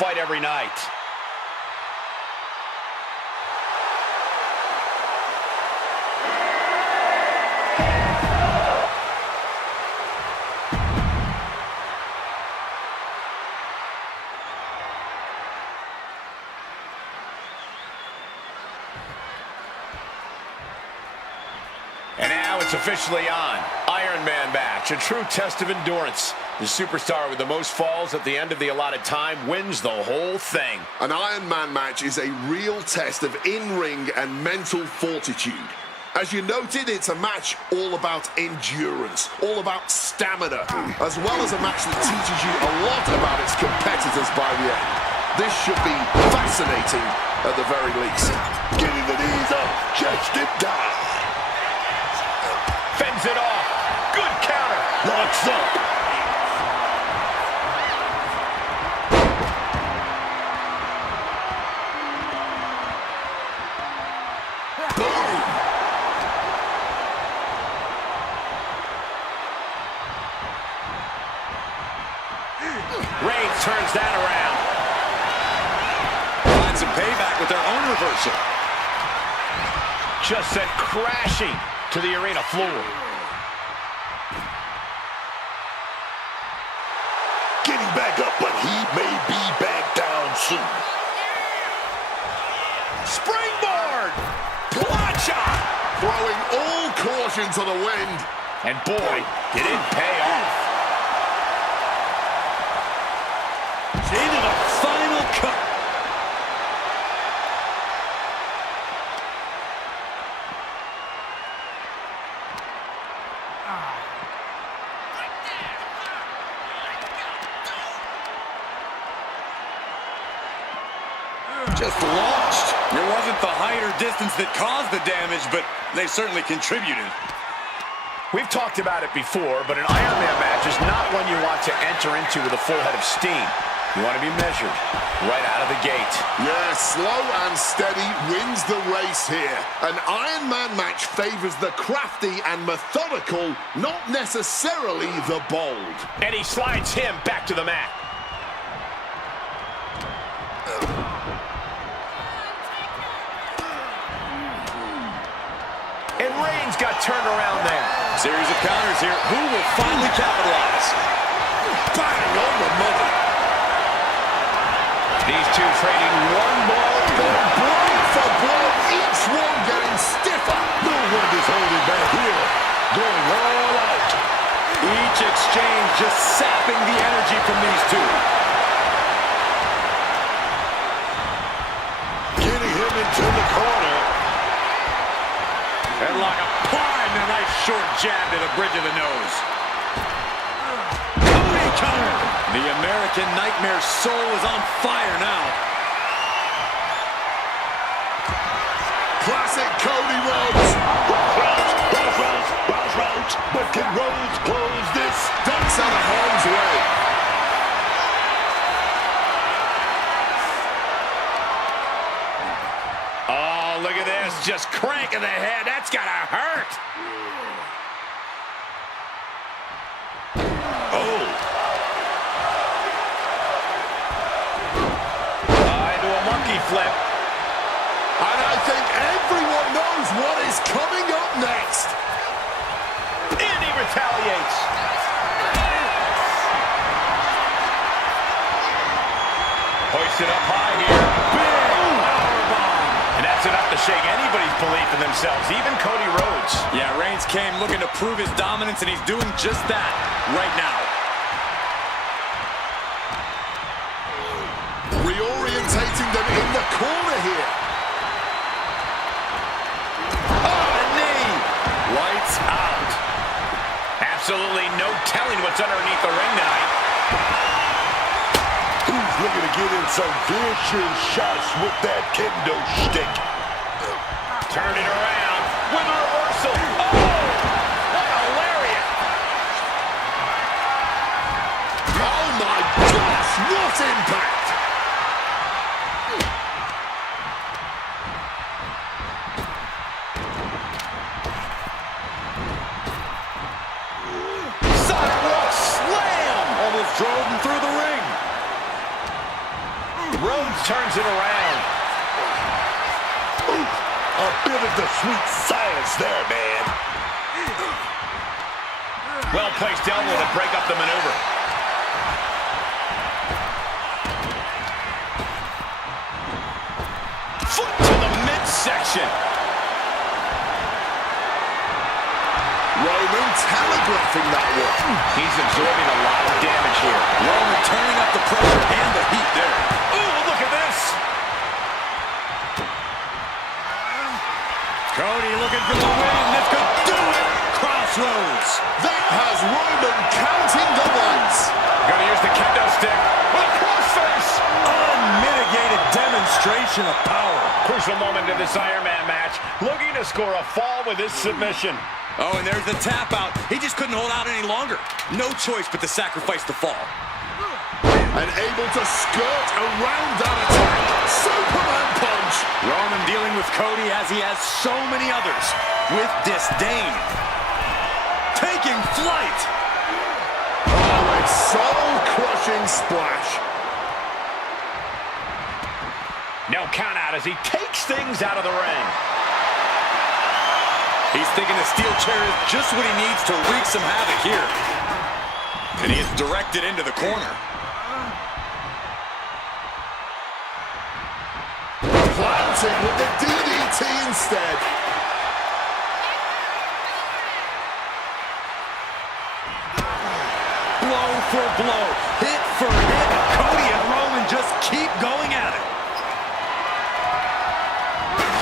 fight every night. And now it's officially on. Iron Man match, a true test of endurance. The superstar with the most falls at the end of the allotted time wins the whole thing. An Iron Man match is a real test of in-ring and mental fortitude. As you noted, it's a match all about endurance, all about stamina, as well as a match that teaches you a lot about its competitors by the end. This should be fascinating at the very least. Getting the knees up just in time. Fends it off. Good counter. Locks up. Boom. Reigns turns that around. Find some payback with their own reversal. Just sent crashing to the arena floor. Getting back up, but he may be back down soon. Springboard! Plancha! Throwing all caution to the wind. And boy, did it pay off. Into the final cut. Just launched. It wasn't the height or distance that caused the damage, but they certainly contributed. We've talked about it before, but an Iron Man match is not one you want to enter into with a full head of steam. You want to be measured right out of the gate. Yeah, slow and steady wins the race here. An Iron Man match favors the crafty and methodical, not necessarily the bold. And he slides him back to the mat. And Reigns got turned around there. Series of counters here. Who will finally capitalize? Bang on the money. These two trading one blow. Blow for blow, each one getting stiffer. No one is holding back here. Going all out. Each exchange just sapping the energy from these two. Getting him into the corner. Headlock applied and a nice short jab to the bridge of the nose. Counter. The American Nightmare's soul is on fire now. Classic Cody Rhodes. Rouse. But can Rhodes close this? Ducks out of harm's way. Oh, look at this. Just cranking the head. That's gotta hurt. Oh. Into a monkey flip. And I think everyone knows what is coming up next. And he retaliates. Hoisted up high here. Big powerbomb. And that's enough to shake anybody's belief in themselves, even Cody Rhodes. Yeah, Reigns came looking to prove his dominance, and he's doing just that right now. Reorientating them in the corner here. Oh, a knee. Lights out. Absolutely no telling what's underneath the ring tonight. Who's looking to get in some vicious shots with that kendo stick? Turn it around with a reversal. Oh, what a lariat. Oh my gosh, what impact! Sidewalk slam. Almost drove him through the ring. Rhodes turns it around. Ooh, a bit of the sweet science there, man. Well-placed elbow to break up the maneuver. Foot to the midsection. Roman telegraphing that one. He's absorbing a lot of damage here. Roman turning up the pressure and the heat there. Ooh, look at this. Cody looking for the win. This could do it. Crossroads. That has Roman counting the lights. Gonna use the kendo stick with a crossface. Unmitigated demonstration of power. Crucial moment in this Iron Man match. Looking to score a fall with this submission. Oh, and there's the tap out. He just couldn't hold out any longer. No choice but to sacrifice the fall. And able to skirt around that attack. Superman punch. Roman dealing with Cody as he has so many others. With disdain. Taking flight. Oh, a soul-crushing splash. No count out as he takes things out of the ring. He's thinking the steel chair is just what he needs to wreak some havoc here. And he is directed into the corner. Planting with the DDT instead. Blow for blow, hit for hit. Cody and Roman just keep going at it.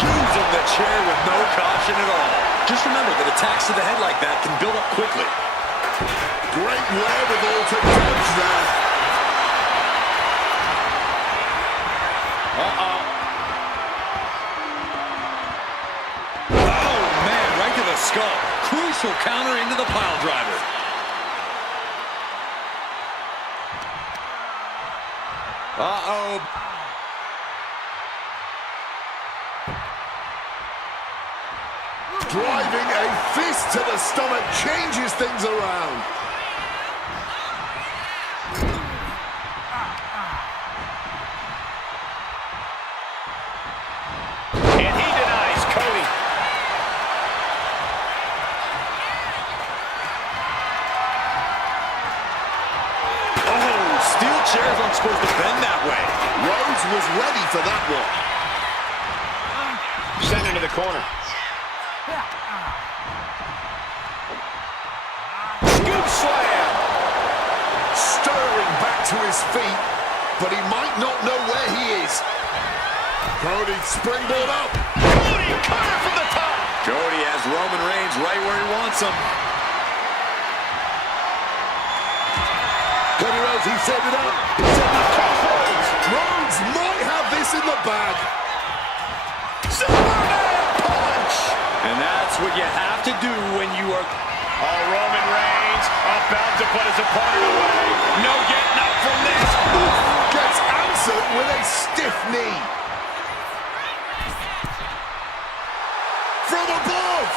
Using the chair with no caution at all. Just remember that attacks to the head like that can build up quickly. Great wherewithal to dodge there. Uh-oh. Oh, man, right to the skull. Crucial counter into the pile driver. Uh-oh. Driving a fist to the stomach changes things around. And he denies Cody. Oh, steel chairs aren't supposed to bend that way. Rhodes was ready for that one. Sent into the corner. Scoop slam. Stirring back to his feet, but he might not know where he is. Cody springboard up. Cody cutter from the top. Cody has Roman Reigns right where he wants him. Cody Rhodes, he set it up. Rhodes might have this in the bag. Superman punch. And that's what you have to do when you are... Oh, Roman Reigns about to put his opponent away. No getting up from this. Gets answered with a stiff knee. From above.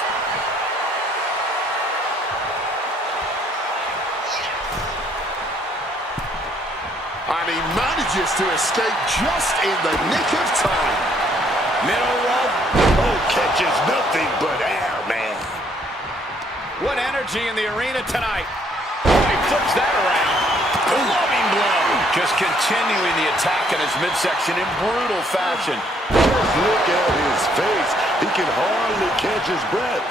And he manages to escape just in the nick of time. Middle rope. Oh, catches nothing but air, man. What energy in the arena tonight. Oh, he flips that around. Clubbing blow. Just continuing the attack in his midsection in brutal fashion. Just look at his face. He can hardly catch his breath.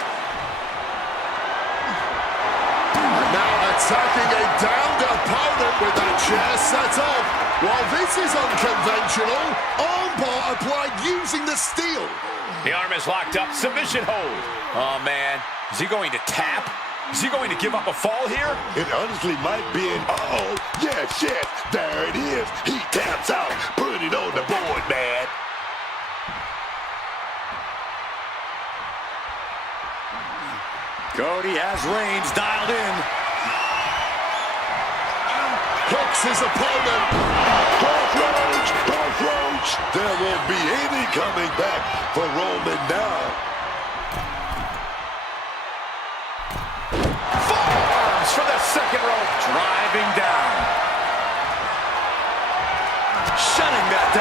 Now attacking a downed opponent with that chair set up. While this is unconventional, armbar applied using the steel. The arm is locked up. Submission hold. Oh, man. Is he going to tap? Is he going to give up a fall here? It honestly might be an... Uh-oh. Yes, yes. There it is. He taps out. Put it on the board, man. Cody has Reigns dialed in. Hooks his opponent. Crossroads! Crossroads! There won't be any coming back for Roman now. Forearms for the second rope. Driving down. Shutting that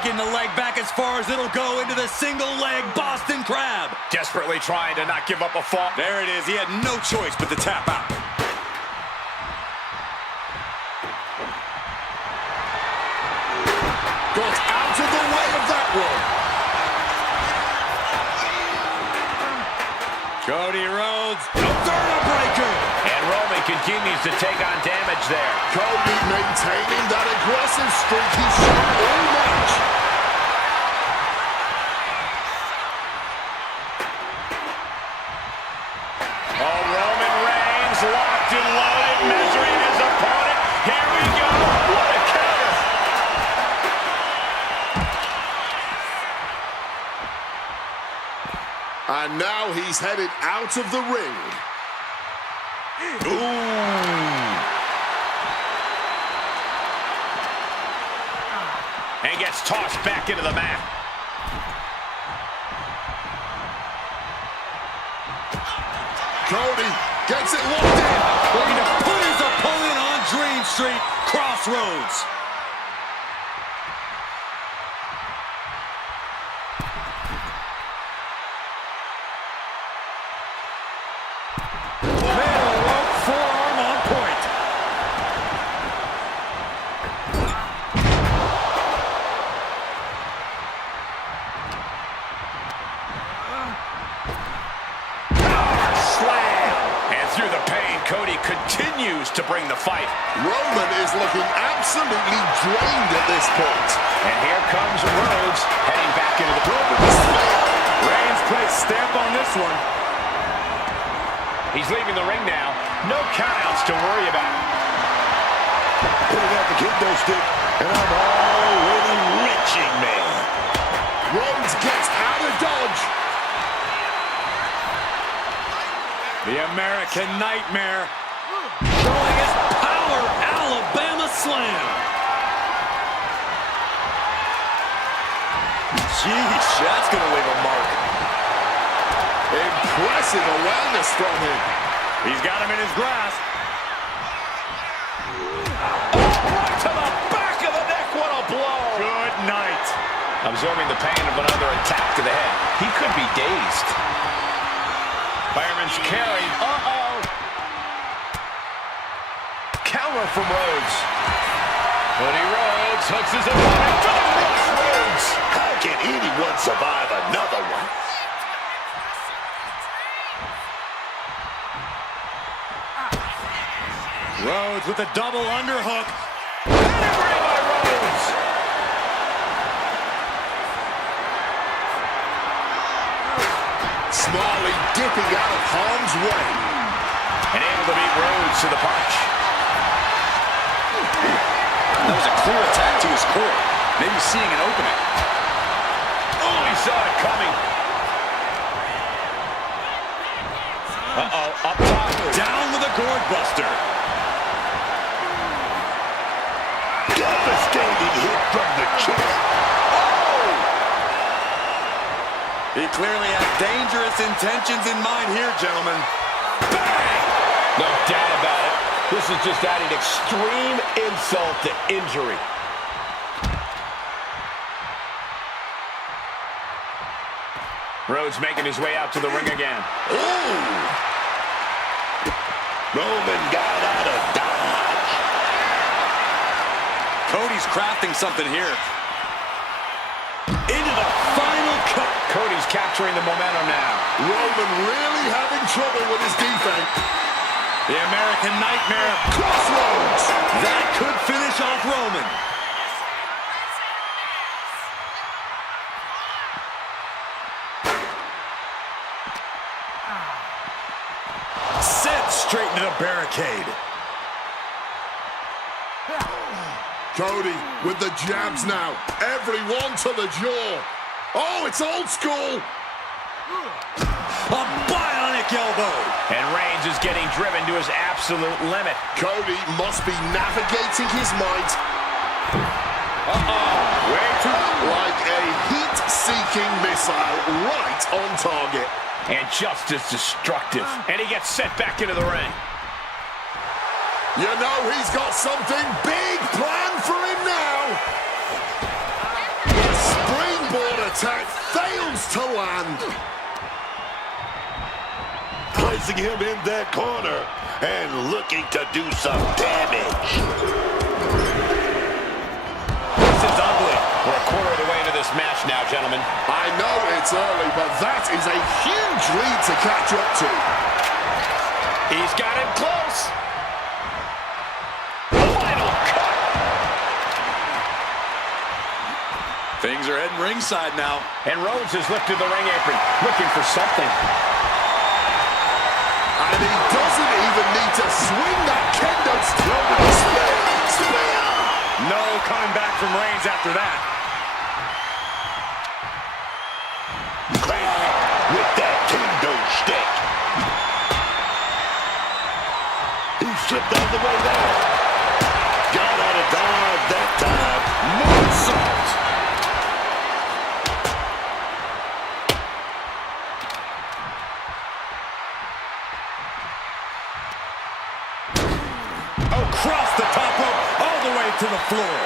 taking the leg back as far as it'll go into the single leg Boston Crab. Desperately trying to not give up a fall. There it is. He had no choice but to tap out. Got out of the way of that one. Cody Rhodes, a vertebreaker. And Roman continues to take on damage there. Cody maintaining that aggressive streak he's shown all match. Oh, Roman Reigns locked and loaded, measuring his opponent. Here we go. What a counter. And now he's headed out of the ring. And gets tossed back into the mat. Cody gets it locked in. Looking to put his opponent on Dream Street Crossroads. Middle rope forearm on point. Slam. And through the pain, Cody continues to bring the fight. Roman is looking absolutely drained at this point. And here comes Rhodes heading back into the Reigns put his stamp on this one. He's leaving the ring now. No countouts to worry about. Putting out the kendo stick, and I'm already wrenching, man. Rhodes gets out of dodge. The American Nightmare showing his power. Alabama Slam. Jeez, that's going to leave a mark. Impressive awareness from him. He's got him in his grasp. Right to the back of the neck. What a blow. Good night. Absorbing the pain of another attack to the head. He could be dazed. Fireman's carry. Uh-oh. Counter from Rhodes. Cody Rhodes hooks his opponent to the crossroads. How can anyone survive another one? Rhodes with a double underhook. Pedigree by Rhodes. Smartly dipping out of harm's way. And able to beat Rhodes to the punch. That was a clear attack to his core. Maybe seeing an opening. Oh, he saw it coming. Uh-oh, up top. Down with a gourd buster. Devastating hit from the chair. He clearly has dangerous intentions in mind here, gentlemen. Bang! No doubt about it. This is just adding extreme insult to injury. Rhodes making his way out to the ring again. Ooh! Roman got out of dodge. Cody's crafting something here. Into the final cut. Cody's capturing the momentum now. Roman really having trouble with his defense. The American Nightmare. Crossroads. That could finish off Roman. Sent straight into the barricade. Cody with the jabs now. Everyone to the jaw. Oh, it's old school. A bionic elbow. And Reigns is getting driven to his absolute limit. Cody must be navigating his might. Way too Like a heat-seeking missile right on target. and just as destructive. And he gets sent back into the ring. You know he's got something big planned for him now. The land. Placing him in that corner and looking to do some damage. This is ugly. We're a quarter of the way into this match now, gentlemen. I know it's early, but that is a huge lead to catch up to. He's got him close. Final cut. Things are heading ringside now. And Rhodes has lifted the ring apron, looking for something. And he doesn't even need to swing that kendo stick with a spear. No coming back from Reigns after that. Crack with that kendo stick. He slipped out of the way there. Got out of dodge that time. Moonsault. Across the top rope, all the way to the floor.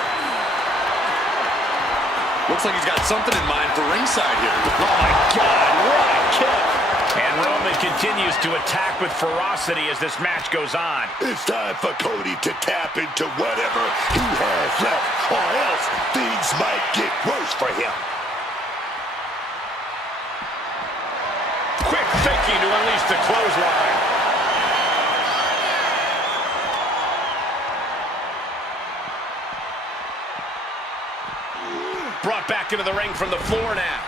Looks like he's got something in mind for ringside here. Oh my God, what a kick. And Roman continues to attack with ferocity as this match goes on. It's time for Cody to tap into whatever he has left, or else things might get worse for him. Quick thinking to unleash the clothesline. Brought back into the ring from the floor now.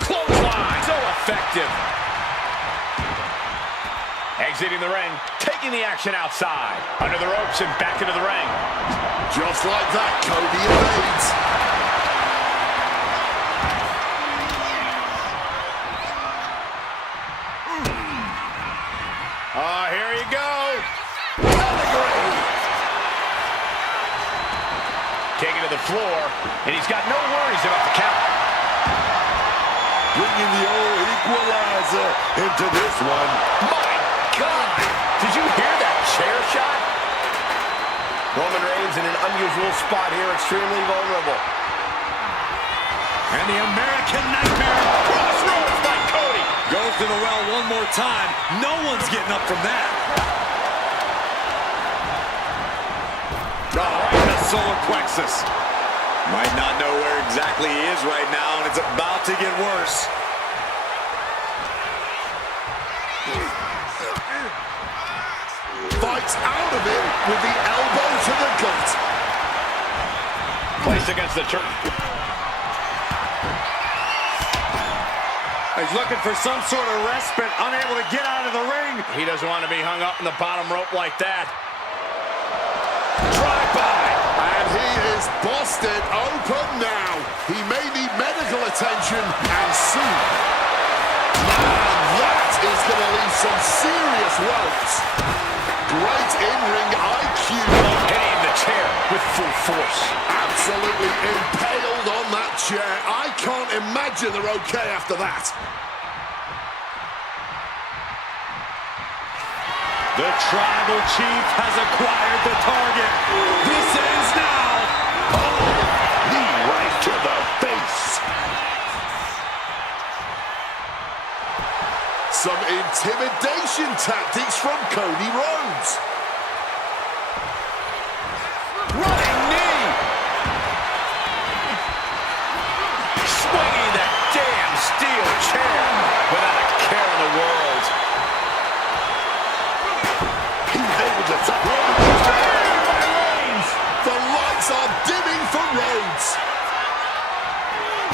Clothesline, so effective. Exiting the ring, taking the action outside. Under the ropes and back into the ring. Just like that, Cody evades. Here you go. Taken to the floor, and he's got no worries about the count. Bringing the old equalizer into this one. My God! Did you hear that chair shot? Roman Reigns in an unusual spot here, extremely vulnerable. And the American Nightmare. Crossroads by Cody. Goes to the well one more time. No one's getting up from that. Right in the solar plexus. Might not know where exactly he is right now, and it's about to get worse. Fights out of it with the elbow to the gut. Placed against the turn. He's looking for some sort of respite, unable to get out of the ring. He doesn't want to be hung up in the bottom rope like that. Drive-by. And he is busted open now. He may need medical attention, and soon. Man, that is going to leave some serious welts. Great in-ring IQ. Hitting the chair with full force. Absolutely impaled on that chair. I can't imagine they're okay after that. The tribal chief has acquired the target. This ends now. Oh, knee right to the face. Some intimidation tactics from Cody Rhodes. Running knee. Swinging that damn steel chair without a care in the world. He's able to stop Reigns. The lights are dimming for Rhodes.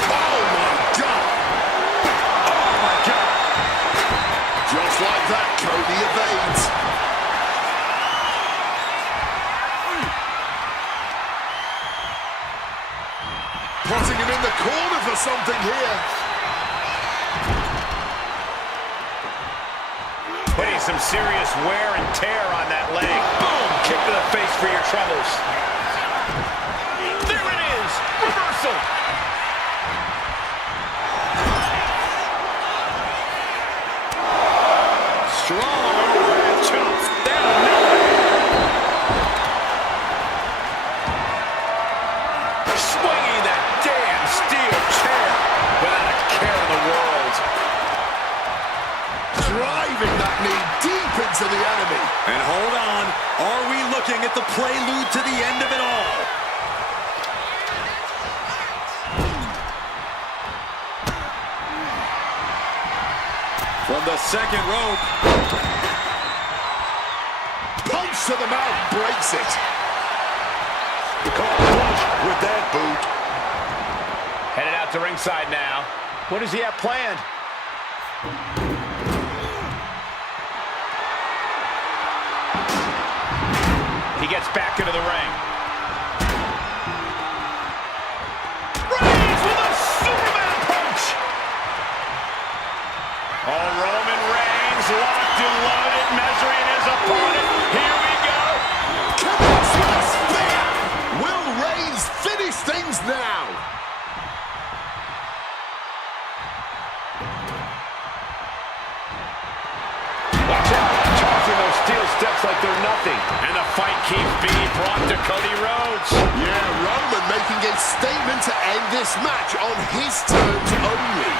Oh my God. Oh my God. Just like that, Cody evades. Putting him in the corner for something here. Putting some serious wear and tear on that leg. Boom! Kick to the face for your troubles. There it is! Reversal! Strong overhead chops. Then another. driving that knee deep into the enemy. And hold on, are we looking at the prelude to the end of it all? From the second rope. Punch to the mouth breaks it. Caught flush with that boot. Headed out to ringside now. What does he have planned? He gets back into the ring. Reigns with a Superman punch! Oh, Roman Reigns locked and loaded, measuring his opponent. Here we go. Connects with a spear. Will Reigns finish things now? Watch out, tossing those steel steps like they're nothing. And the fight keeps being brought to Cody Rhodes. Yeah, Roman making a statement to end this match on his terms only.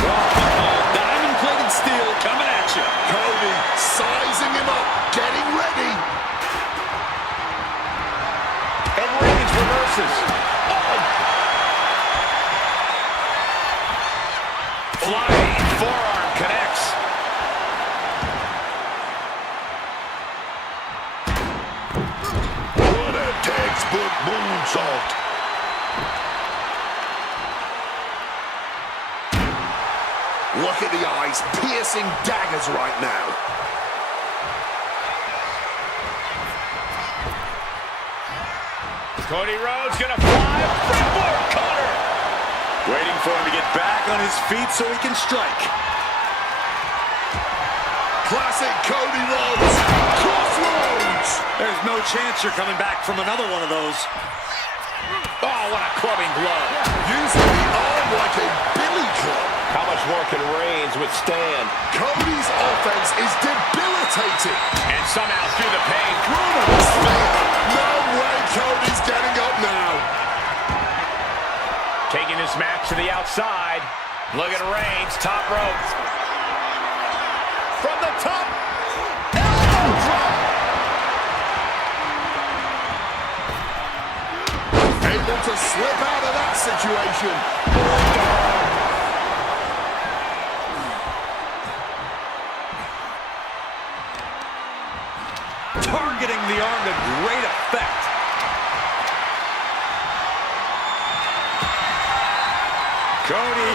Diamond-plated steel coming at you. Cody sizing him up, getting ready. And Reigns reverses. Flying forearm connects. What a textbook moonsault. Look at the eyes, piercing daggers right now. Cody Rhodes gonna fly. Springboard cutter. Waiting for him to get back on his feet so he can strike. Classic Cody Rhodes. Crossroads. There's no chance you're coming back from another one of those. Oh, what a clubbing blow. Using the arm like a billy club. How much more can Reigns withstand? Cody's offense is debilitating. And somehow through the pain. Roman spear. No way Cody's getting up now. Taking this match to the outside. Look at Reigns, top rope. From the top. Elbow drop. Able to slip out of that situation. Targeting the arm to great effect. Cody.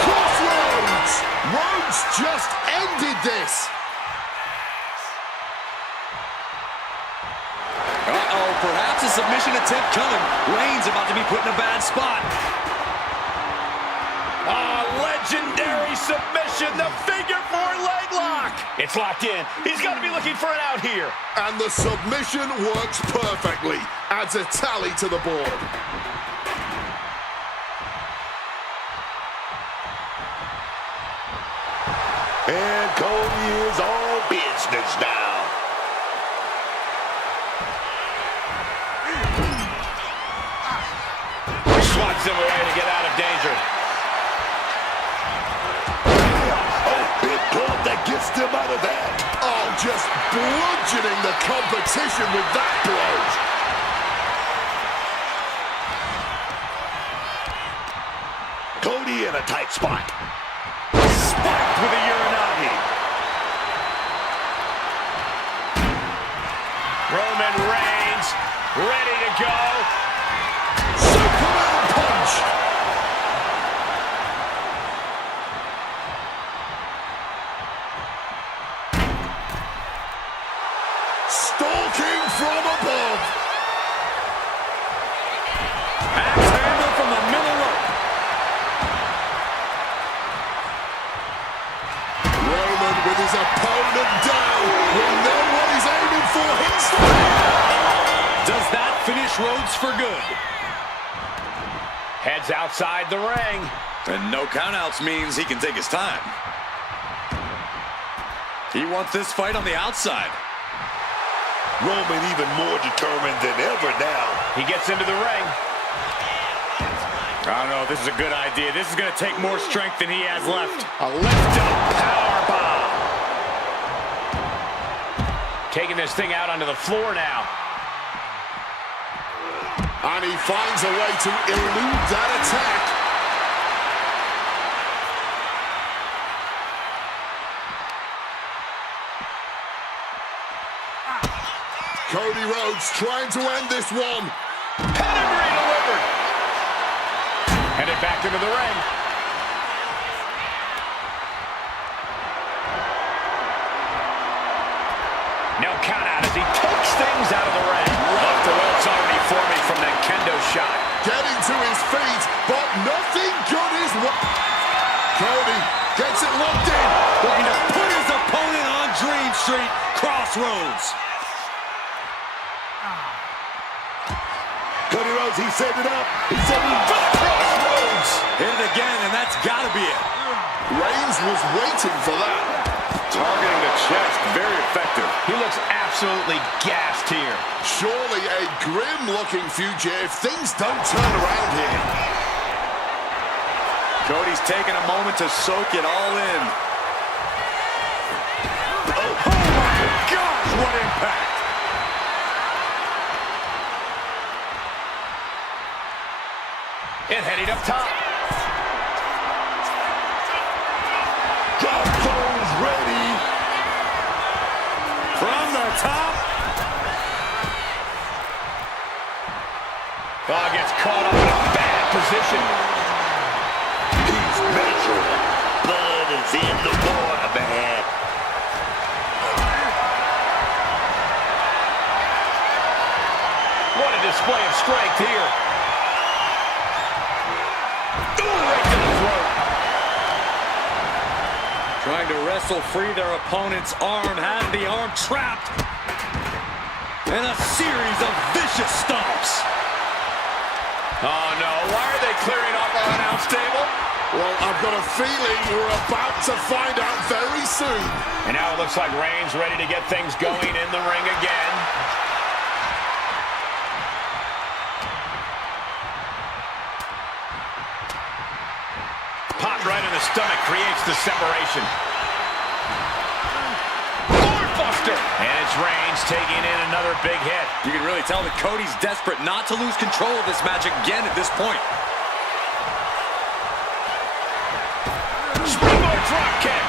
Crossroads. Rhodes just ended this. Uh-oh, perhaps a submission attempt coming. Reigns about to be put in a bad spot. Legendary submission, the figure four leg lock. It's locked in. He's got to be looking for an out here. And the submission works perfectly. Adds a tally to the board. And Cody is all business now. Swats him away to get out of danger. Oh, big club that gets them out of that. Oh, just bludgeoning the competition with that blow. Cody in a tight spot. Spiked with a Uranagi. Roman Reigns ready to go. Superman punch. Stalking from above. Axe handle from the middle rope. Roman with his opponent down. We know what he's aiming for. Hits the Does that finish Rhodes for good? Heads outside the ring. And no countouts means he can take his time. He wants this fight on the outside. Roman even more determined than ever now. He gets into the ring. I don't know if this is a good idea. This is going to take more strength than he has left. A lift-up power bomb. Taking this thing out onto the floor now. And he finds a way to elude that attack. Cody Rhodes trying to end this one. Pedigree delivered. Headed back into the ring. No count out as he takes things out of the ring. Off the ropes already forming from that kendo shot. Getting to his feet, but nothing good is what. Cody gets it locked in. Looking to put his opponent on Dream Street Crossroads. Cody Rhodes, he set it up. He set it up. Crossroads. Hit it again, and that's got to be it. Reigns was waiting for that. Targeting the chest, very effective. He looks absolutely gassed here. Surely a grim-looking future if things don't turn around here. Cody's taking a moment to soak it all in. Oh my gosh, what impact! And heading up top. Godzone's ready. From the top. Oh, gets caught up in a bad position. He's measured. Blood is in the water, man. What a display of strength here. Right to the throat. Trying to wrestle free their opponent's arm, had the arm trapped. And a series of vicious stomps. Oh no, why are they clearing off our announce table? Well, I've got a feeling we're about to find out very soon. And now it looks like Reigns ready to get things going in the ring again. Pop right in the stomach creates the separation. Buster. And it's Reigns taking in another big hit. You can really tell that Cody's desperate not to lose control of this match again at this point. Springboard drop kick.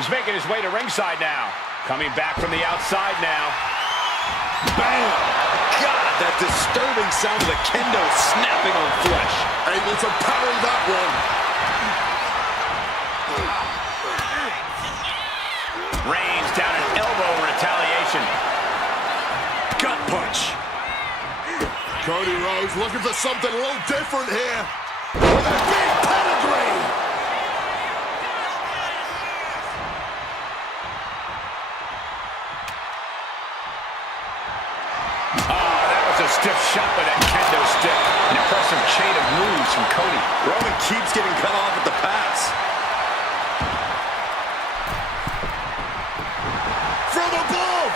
He's making his way to ringside now. Coming back from the outside now. Bam! God, that disturbing sound of the kendo snapping on flesh. Able to parry that one. Reigns down an elbow in retaliation. Gut punch. Cody Rhodes looking for something a little different here. With a big pedigree. Oh, that was a stiff shot with that kendo stick. An impressive chain of moves from Cody. Roman keeps getting cut off at the pass. From above.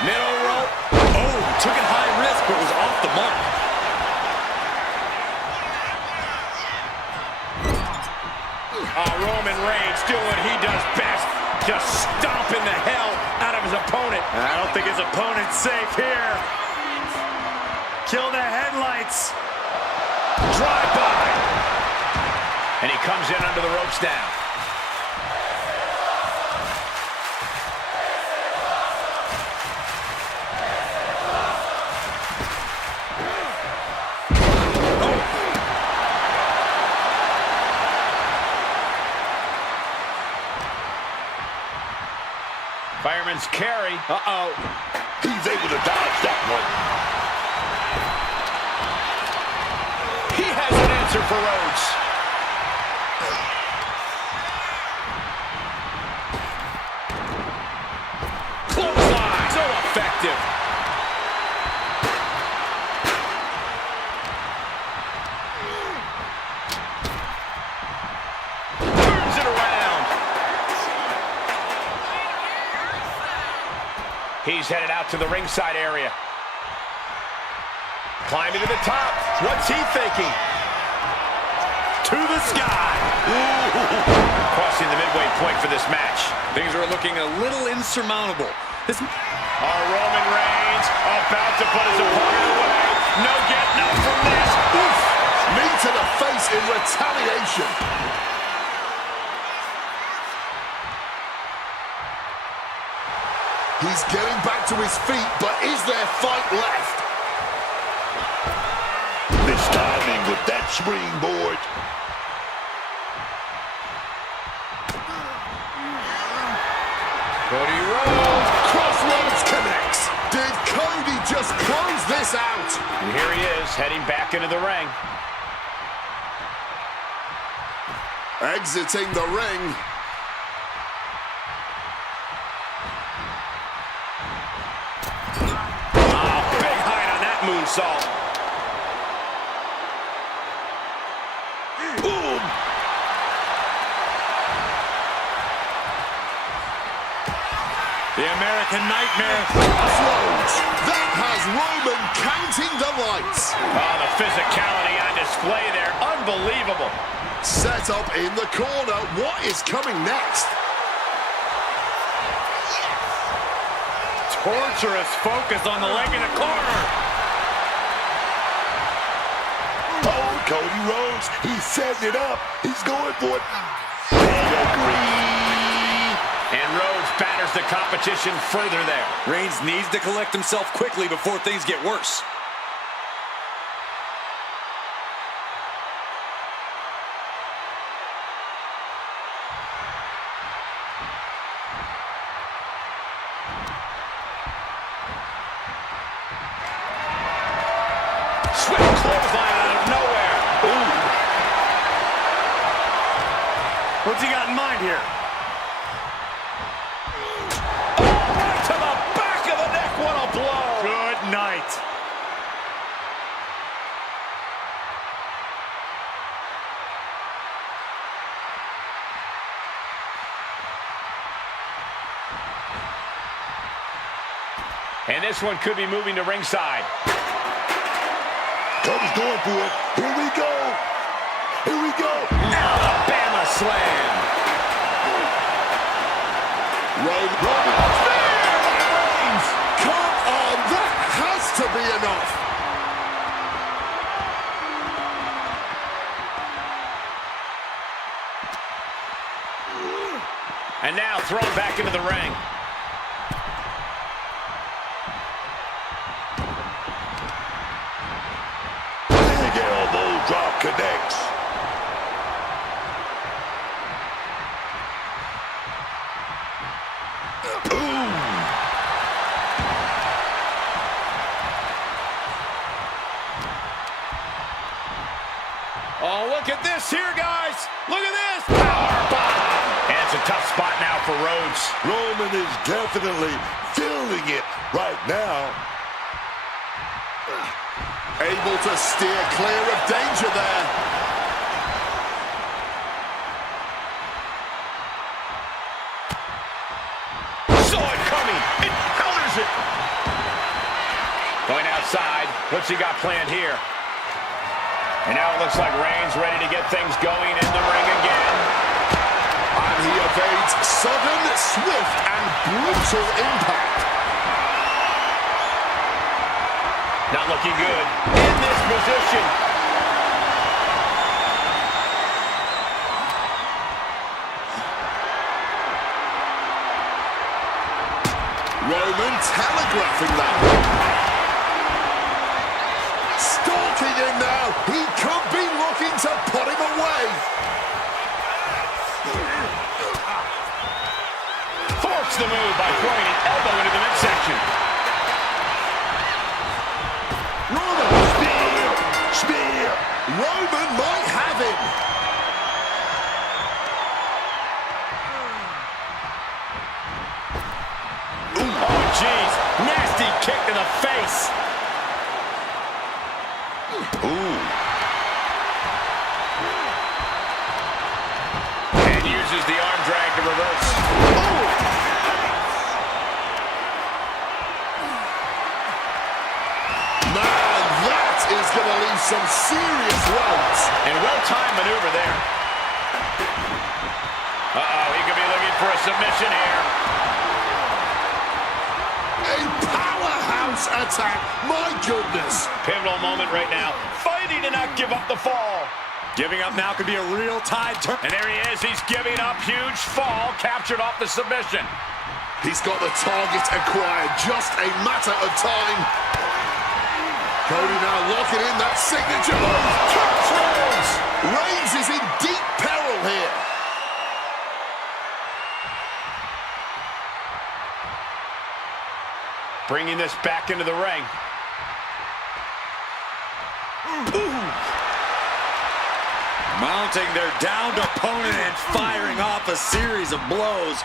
Middle rope. Oh, took it high risk, but was off the mark. Roman Reigns doing what he does best. Just stomping the hell out of his opponent. I don't think his opponent's safe here. Kill the headlights. Drive by. And he comes in under the ropes now. Fireman's carry. Uh-oh. He's able to dodge that one. He has an answer for Rhodes. Clothesline. So effective. Turns it around. He's headed out to the ringside area. Climbing to the top. What's he thinking? To the sky. Crossing the midway point for this match. Things are looking a little insurmountable. Roman Reigns about to put his opponent away. No getting up from this. Oof. Knee to the face in retaliation. He's getting back to his feet, but is there fight left? This timing with that springboard. Cody Rhodes. Crossroads connects. Did Cody just close this out? And here he is, heading back into the ring. Exiting the ring. Big height on that moonsault. Boom. The American Nightmare. Crossroads. That has Roman counting the lights. Oh, the physicality on display there. Unbelievable. Set up in the corner. What is coming next? Torturous focus on the leg in the corner. Oh, Cody Rhodes, he's setting it up. He's going for it. Pedigree. And Rhodes batters the competition further there. Reigns needs to collect himself quickly before things get worse. Swift clothesline out of nowhere. Ooh. What's he got in mind here? Right to the back of the neck. What a blow. Good night. And this one could be moving to ringside. Cody's going for it. Here we go. Here we go. Alabama slam. Roman. Reigns. Come on, that has to be enough. And now thrown back into the ring. Big elbow drop connects. Boom. Oh, look at this here, guys. Look at this. Power bomb. And it's a tough spot now for Rhodes. Roman is definitely feeling it right now. Able to steer clear of danger there. Saw it coming. It counters it. Going outside. What's he got planned here? And now it looks like Reigns ready to get things going in the ring again. And he evades sudden, swift, and brutal impact. Not looking good. In this position. Roman telegraphing that. Stalking him now. He could be looking to put him away. Forks the move by throwing an elbow into the midsection. Roman. Spear. Spear. Roman might have him. Oh, jeez. Nasty kick to the face. Ooh. And uses the arm drag to reverse. some serious loads. And well-timed maneuver there. Uh-oh, he could be looking for a submission here. A powerhouse attack, my goodness. Pivotal moment right now. Fighting to not give up the fall. Giving up now could be a real tide turn. And there he is, he's giving up. Huge fall, captured off the submission. He's got the target acquired, just a matter of time. Cody now locking in that signature move. Controls! Reigns is in deep peril here. Bringing this back into the ring. Ooh. Mounting their downed opponent and firing off a series of blows.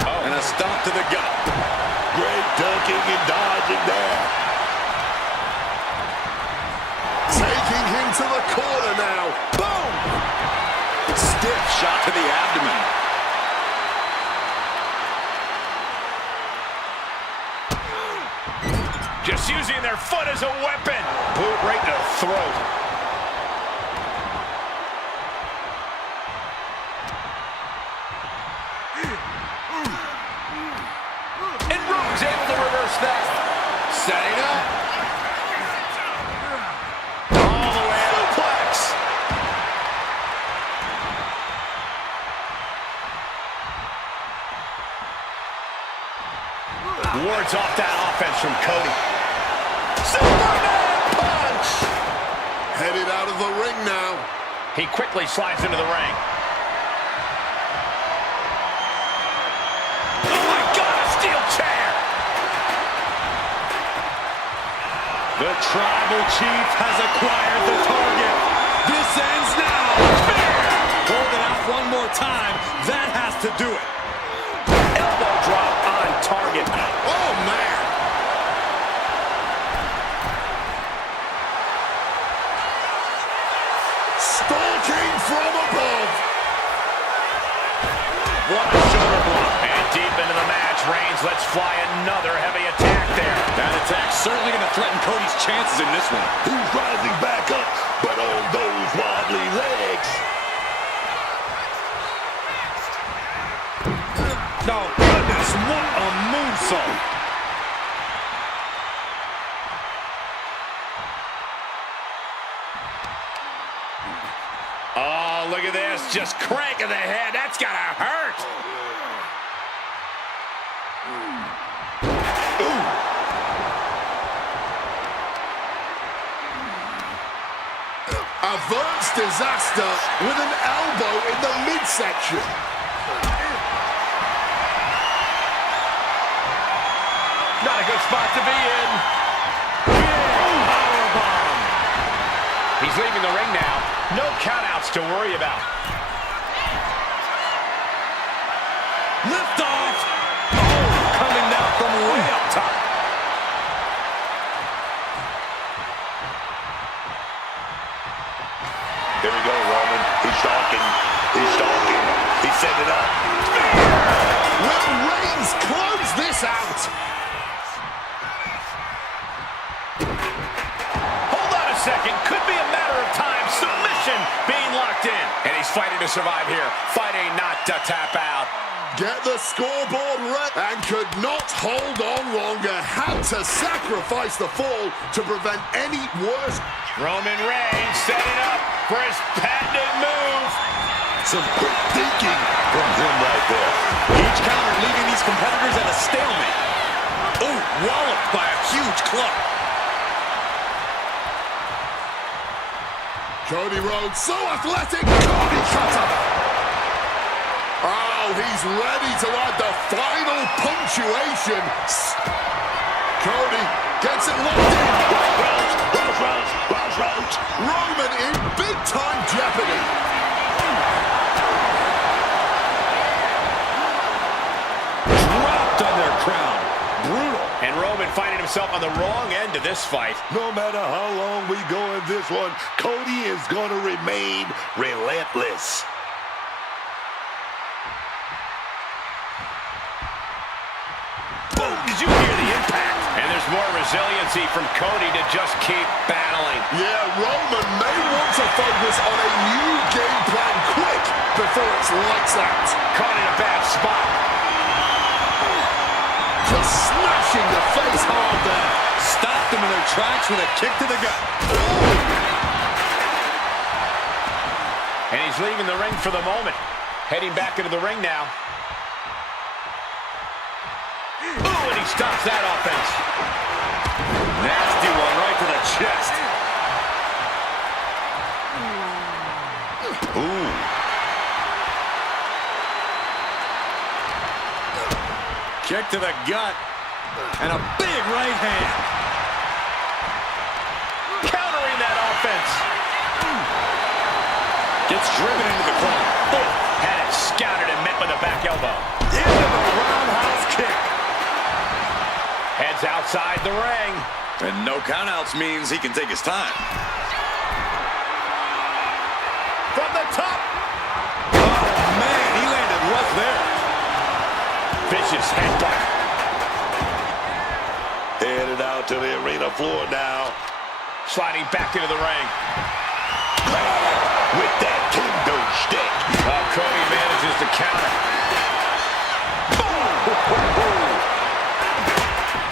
Oh. And a stomp to the gut. Great ducking and dodging there. Taking him to the corner now. Boom! Stiff shot to the abdomen. Just using their foot as a weapon. Boot right to the throat. And Rome's able to reverse that. Setting up. All the way to Plex. Wards off that offense from Cody. Superman punch! Headed out of the ring now. He quickly slides into the ring. Oh my God, a steel chair! The tribal chief has acquired the target. This ends now. Hold it out one more time. That has to do it. Elbow drop on target. Oh, man. Stalking from above. What a shoulder block. And deep into the match, Reigns lets fly another heavy attack there. That attack's certainly going to threaten Cody's chances in this one. He's rising back up, but on those wobbly legs. Oh, goodness, what a moonsault. Oh, look at this. Just cranking the head. That's got to hurt. Averts disaster with an elbow in the midsection. Not a good spot to be in. Powerbomb. He's leaving the ring now. No countouts to worry about. Lift off. Oh, coming down from way up top. There we go, Roman. He's stalking. He's stalking. He set it up. Will Reigns close this out? Hold on a second. Could be a matter of time. Submission being locked in. And he's fighting to survive here. Fighting not to tap out. Get the scoreboard right and could not hold on longer. Had to sacrifice the fall to prevent any worse. Roman Reigns setting up for his patented move. Some quick thinking from him right there. Each counter leaving these competitors at a stalemate. Oh, walloped by a huge club. Cody Rhodes, so athletic. Cody cutter. Oh, he's ready to add the final punctuation. Cody gets it locked in. Rhodes. Roman in big-time jeopardy. Dropped on their crown. Brutal. And Roman finding himself on the wrong end of this fight. No matter how long we go in this one, Cody is going to remain relentless. Boom! Did you hear the impact? And there's more resilience urgency from Cody to just keep battling. Yeah, Roman may want to focus on a new game plan quick before it's lights out. Caught in a bad spot. Just smashing the face hard there. Stopped them in their tracks with a kick to the gut. And he's leaving the ring for the moment. Heading back into the ring now. Ooh, and he stops that offense. Nasty one right to the chest. Ooh. Kick to the gut. And a big right hand. Countering that offense. Gets driven into the corner. Oh, had it scouted and met with a back elbow. Into the roundhouse kick. Heads outside the ring. And no countouts means he can take his time. From the top. Oh, man, he landed rough there. Vicious headbutt. Headed out to the arena floor now. Sliding back into the ring. With that kendo stick. Cody manages to counter.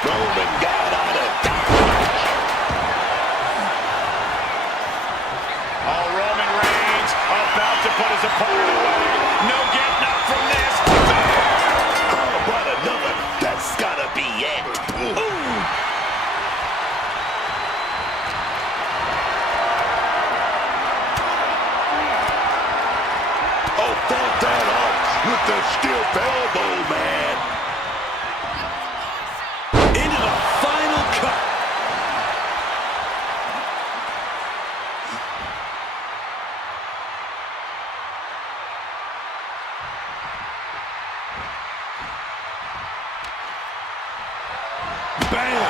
Roman got on a dodge. Roman Reigns about to put his opponent away. No getting up from this. Oh, but another. That's gotta be it. Ooh. Oh, fought that off with the stiff elbow, man. Into the final cut. Bam!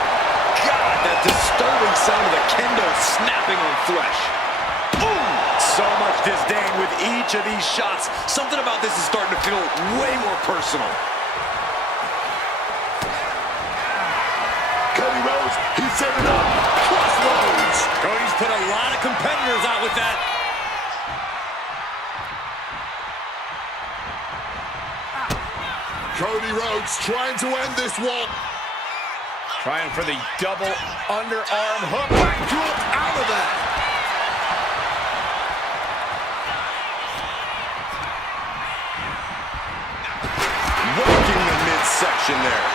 God, that disturbing sound of the kendo snapping on flesh. Boom! So much disdain with each of these shots. Something about this is starting to feel way more personal. Cody Rhodes, he's setting up. Crossroads. Cody's put a lot of competitors out with that. Cody Rhodes trying to end this one. Trying for the double underarm hook. Drop out of there. Working the midsection there.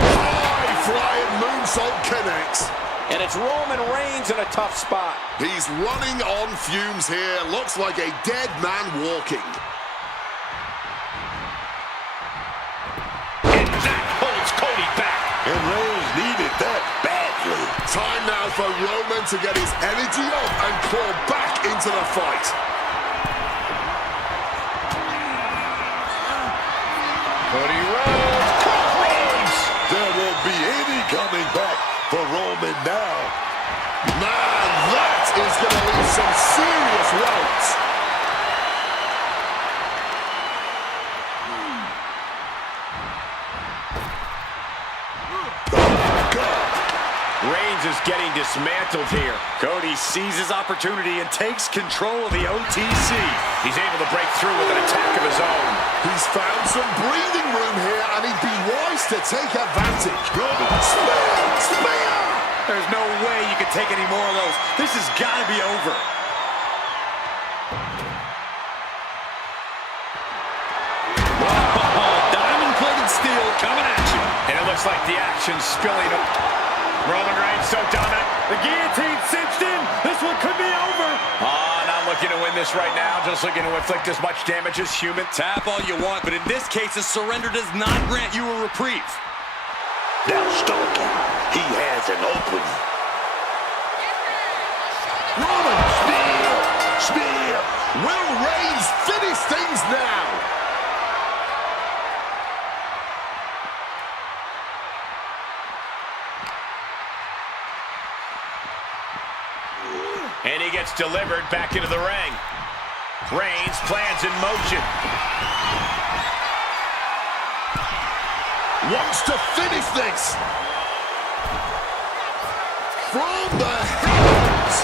High flying moonsault connects. And it's Roman Reigns in a tough spot. He's running on fumes here. Looks like a dead man walking. And that holds Cody back. And Rose needed that badly. Time now for Roman to get his energy up and claw back into the fight. Cody Rhodes. Crossroads. There won't be any coming back for Roman now. Man, that is going to leave some serious welts. Reigns is getting dismantled here. Cody sees his opportunity and takes control of the OTC. He's able to break through with an attack of his own. He's found some breathing room here, and he'd be wise to take advantage. Spear! Spear! There's no way you can take any more of those. This has got to be over. Diamond-plated steel coming at you. And it looks like the action's spilling up. Roman Reigns so dominant. The guillotine cinched in. This one could be over. Not looking to win this right now. Just looking to inflict as much damage as human. Tap all you want, but in this case, a surrender does not grant you a reprieve. Now stalking. He has an opening. Roman! Spear! Spear! Will Reigns finish things now? And he gets delivered back into the ring. Reigns plans in motion. wants to finish this. From the heavens.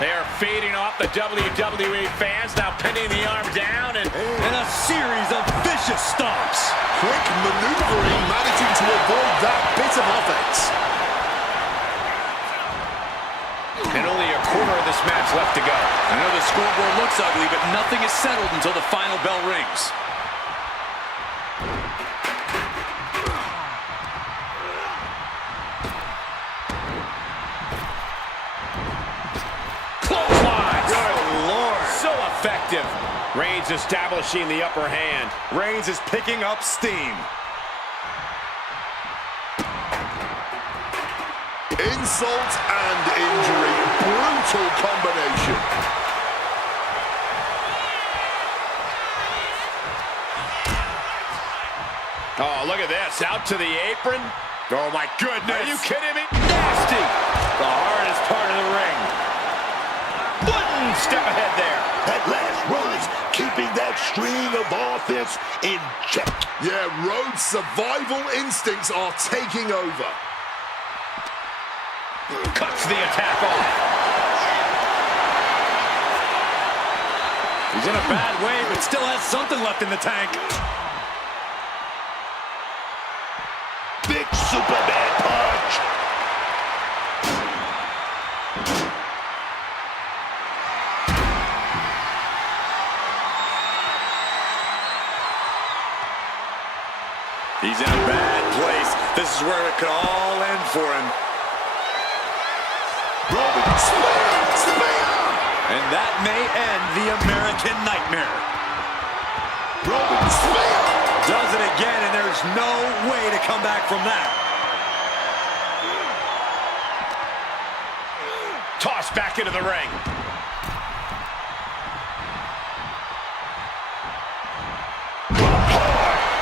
They are feeding off the WWE fans, now pinning the arm down and a series of vicious stomps. Quick maneuvering, managing to avoid that bit of offense. And only a quarter of this match left to go. I know the scoreboard looks ugly, but nothing is settled until the final bell rings. Clothesline! Good Lord! So effective. Reigns establishing the upper hand. Reigns is picking up steam. Insult and injury. Brutal combination. Oh, look at this. Out to the apron. Oh, my goodness. Are you kidding me? Nasty. The hardest part of the ring. One step ahead there. That last run, keeping that string of offense in check. Yeah, Rhodes' survival instincts are taking over. Cuts the attack off. He's in a bad way, but still has something left in the tank. Big Superman punch. He's in a bad place. This is where it could all end for him. Roman spear. And that may end the American Nightmare. Roman spear. Does it again, and there's no way to come back from that. Tossed back into the ring.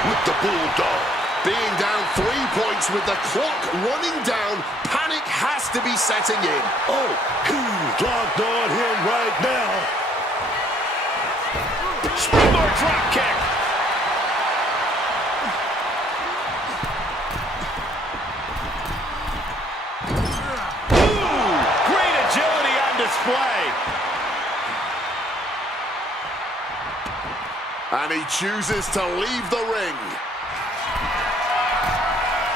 With the bulldog. Being down 3 points with the clock running down, panic has to be setting in. Oh, he's locked on him right now. Springboard drop kick. Ooh, great agility on display. And he chooses to leave the ring.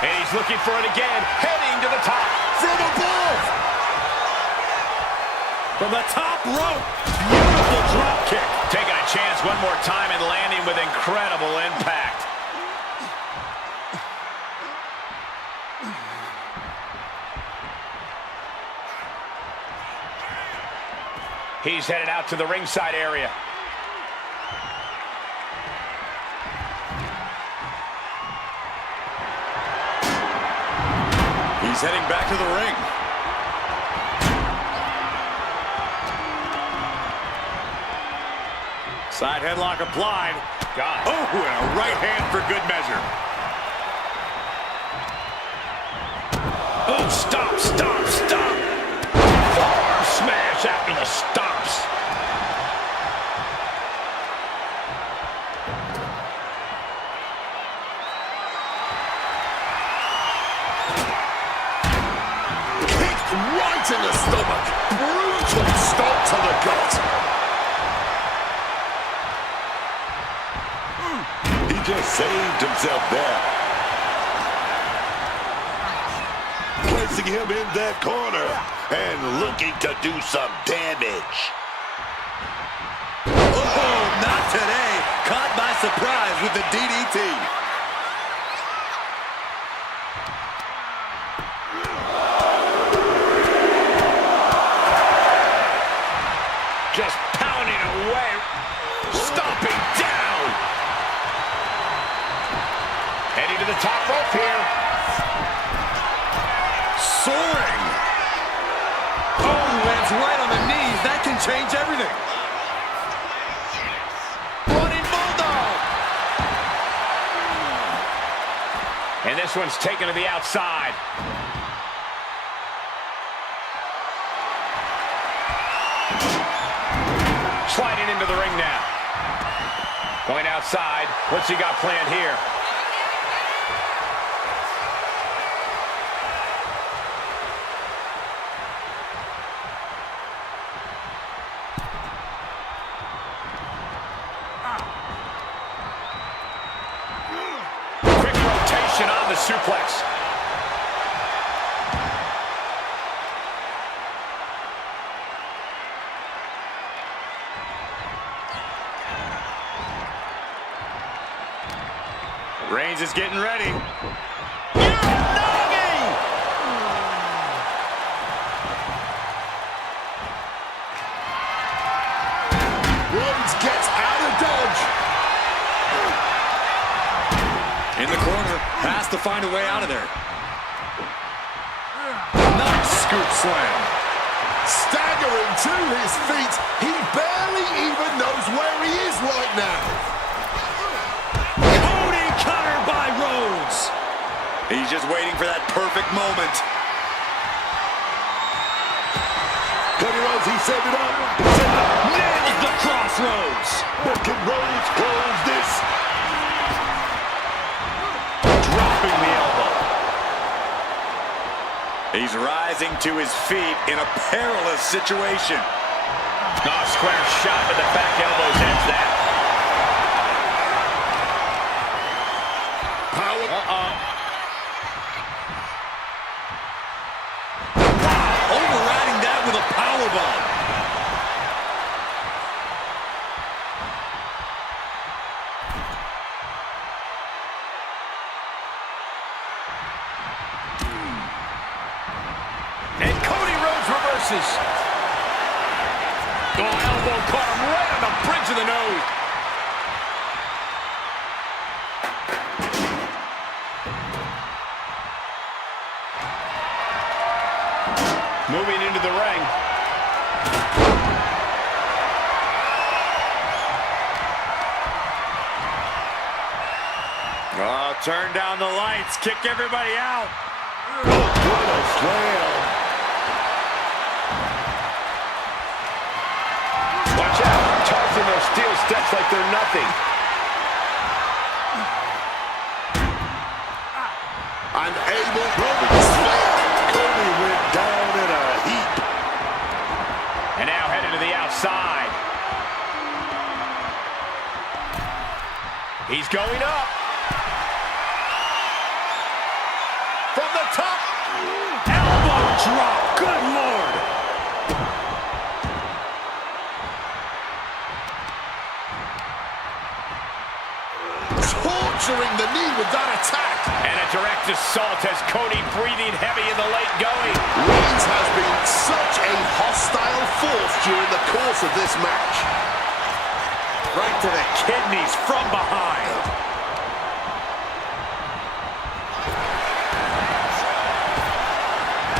And he's looking for it again, heading to the top. From above. From the top rope, beautiful drop kick. Taking a chance one more time and landing with incredible impact. He's headed out to the ringside area. He's heading back to the ring. Side headlock applied. God. Oh, and a right hand for good measure. Oh, stop, stop, stop. Forearm smash after the stops. Kicked right in the stomach. Brutal stop to the gut. He just saved himself there. Placing him in that corner and looking to do some damage. Oh, not today. Caught by surprise with the DDT. Just pounding away. Stomping down. Heading to the top rope here. Soaring. Oh, lands right on the knees. That can change everything. Running bulldog. And this one's taken to the outside. Sliding into the ring now. Going outside. What's he got planned here? Quick rotation on the suplex. Reigns is getting ready. Uranagi! Rhodes gets out of dodge. In the corner, has to find a way out of there. Nice scoop slam. Staggering to his feet. He barely even knows where he is right now. By Rhodes. He's just waiting for that perfect moment. Cody Rhodes, he set it up. Nails the crossroads. But can Rhodes close this? Dropping the elbow. He's rising to his feet in a perilous situation. Oh, square shot to the back elbows ends that. Overriding that with a powerbomb. And Cody Rhodes reverses. Oh, elbow caught him right on the bridge of the nose. Moving into the ring. Oh, turn down the lights. Kick everybody out. What a slam. Watch out. Tossing those steel steps like they're nothing. And able to slam. Cody went down in a heap. And now headed to the outside. He's going up. From the top. Elbow drop. Good Lord. Torturing the knee with that attack. And a direct assault as Cody breathing heavy in the late going. Reigns has been such a hostile force during the course of this match. Right to the kidneys from behind.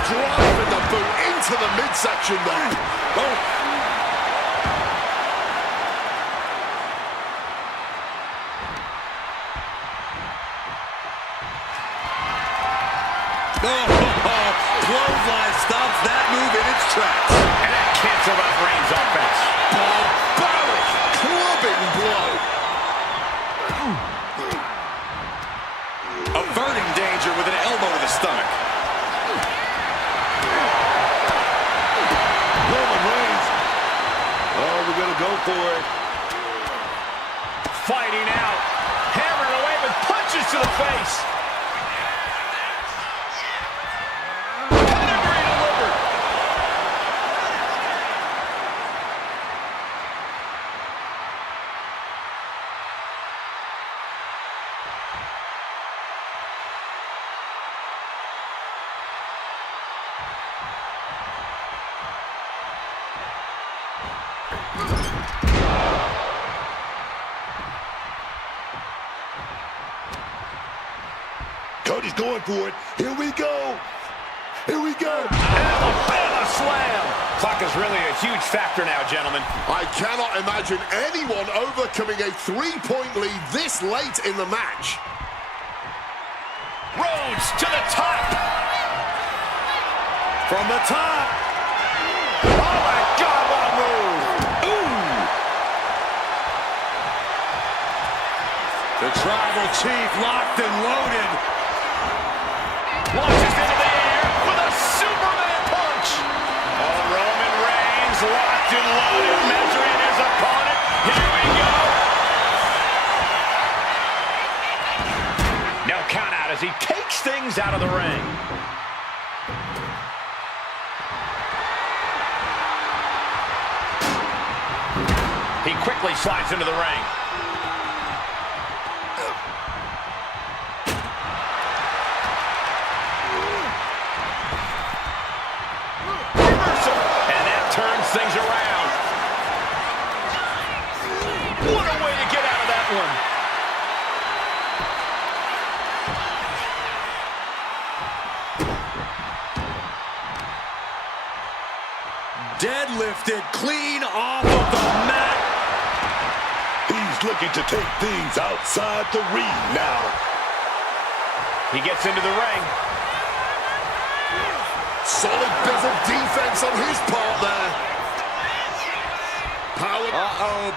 Driving the boot into the midsection there. Oh. Clothesline stops that move in its tracks. And that canceled out Reigns' offense. Barbaric clubbing blow. Averting danger with an elbow to the stomach. Roman Reigns. Oh, we're going to go for it. Fighting out. Hammering away with punches to the face. Pedigree delivered. Cody's going for it. Here we go. Here we go. Alabama slam. Clock is really a huge factor now, gentlemen. I cannot imagine anyone overcoming a 3-point lead this late in the match. Rhodes to the top. From the top. Oh, my God, what a move. Ooh. The Tribal Chief locked and loaded. Launches into the air with a Superman punch. Oh, Roman Reigns locked and loaded, measuring his opponent. Here we go. No count out as he takes things out of the ring. He quickly slides into the ring. And that turns things around. What a way to get out of that one. Deadlifted clean off of the mat. He's looking to take things outside the ring now. He gets into the ring. Solid bit of defense on his part there. Power. Uh-oh.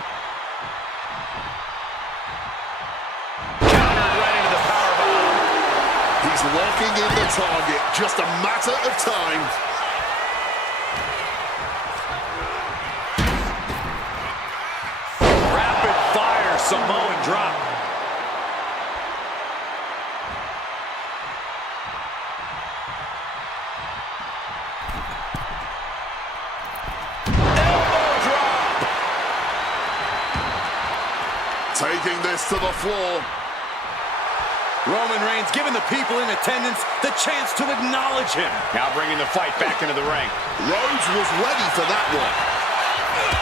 Countered right into the powerbomb. He's locking in the target. Just a matter of time. Rapid fire Samoan drop. Taking this to the floor. Roman Reigns giving the people in attendance the chance to acknowledge him. Now bringing the fight back into the ring. Rhodes was ready for that one.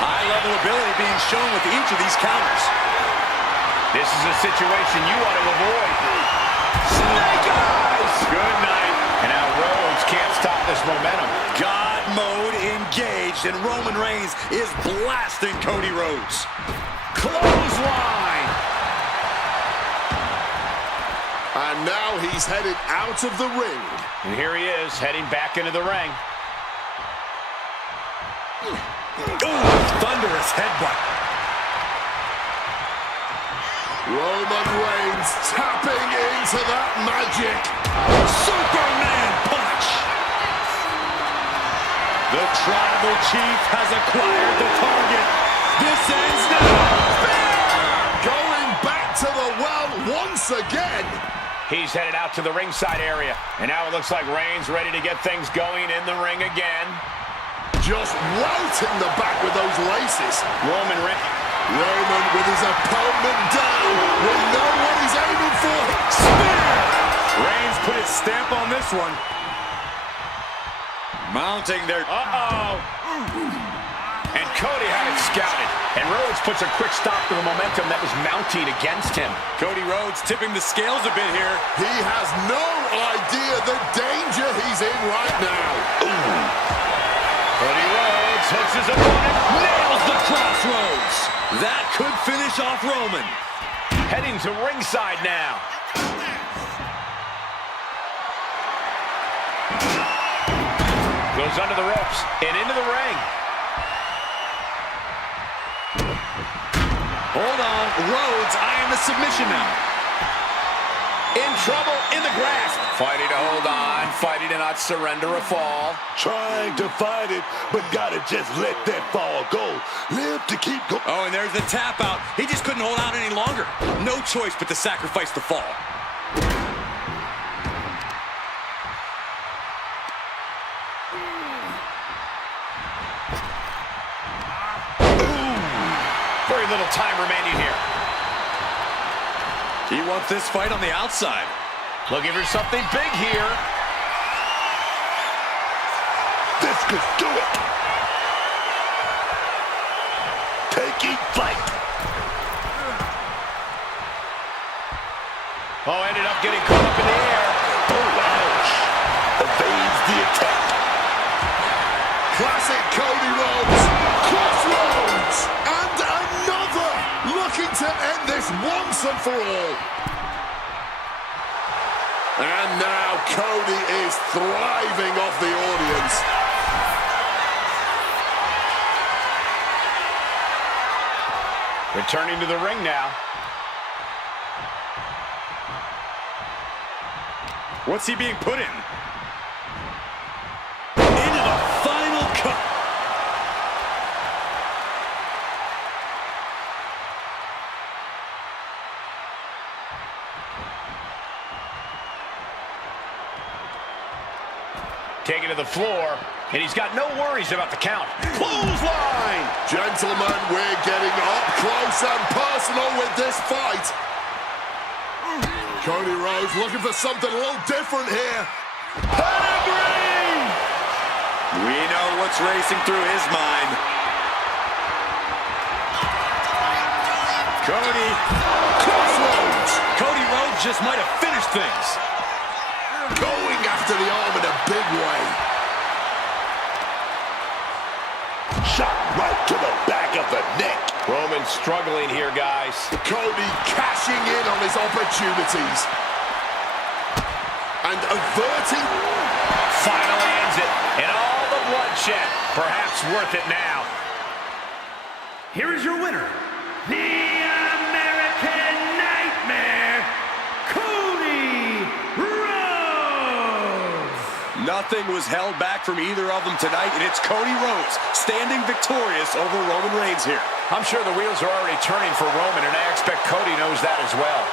High-level ability being shown with each of these counters. This is a situation you want to avoid. Snake eyes! Good night. And now Rhodes can't stop this momentum. God mode engaged, and Roman Reigns is blasting Cody Rhodes. Clothesline! And now he's headed out of the ring. And here he is, heading back into the ring. Thunderous headbutt. Roman Reigns tapping into that magic. Superman punch. The Tribal Chief has acquired the target. This ends now. Going back to the well once again. He's headed out to the ringside area. And now it looks like Reigns ready to get things going in the ring again. Just routing the back with those laces. Roman with his opponent down. We know what he's aiming for. Spear! Reigns put his stamp on this one. Mounting their... Uh-oh. And Cody had it scouted. And Rhodes puts a quick stop to the momentum that was mounting against him. Cody Rhodes tipping the scales a bit here. He has no idea the danger he's in right now. Cody Rhodes hooks his opponent. Nails the crossroads. That could finish off Roman. Heading to ringside now. Goes under the ropes and into the ring. Hold on, Rhodes eyeing the submission now. In trouble, in the grasp. Fighting to hold on, fighting to not surrender a fall. Trying to fight it, but gotta just let that fall go. Live to keep going. Oh, and there's the tap out. He just couldn't hold out any longer. No choice but to sacrifice the fall. Very little time remaining here. He wants this fight on the outside. Looking for something big here. This could do it. Taking flight. Oh, ended up getting caught up in the air. Oh, ouch. Evades the attack. Classic Cody Rhodes. Crossroads. And another. Looking to end this once and for all. And now Cody is thriving off the audience. Returning to the ring now. What's he being put in? Into the final cut. Taken to the floor, and he's got no worries about the count. Clothesline! Gentlemen, we're getting up close and personal with this fight. Cody Rhodes looking for something a little different here. Pedigree! We know what's racing through his mind. Cody. Crossroads! Cody Rhodes just might have finished things. Going after the arm in a big way. Shot right to the back of the neck. Roman struggling here, guys. Cody cashing in on his opportunities. And averting. Finally ends it. And all the bloodshed. Perhaps worth it now. Here is your winner, the American Nightmare, Cody Rhodes. Nothing was held back from either of them tonight, and it's Cody Rhodes standing victorious over Roman Reigns here. I'm sure the wheels are already turning for Roman, and I expect Cody knows that as well.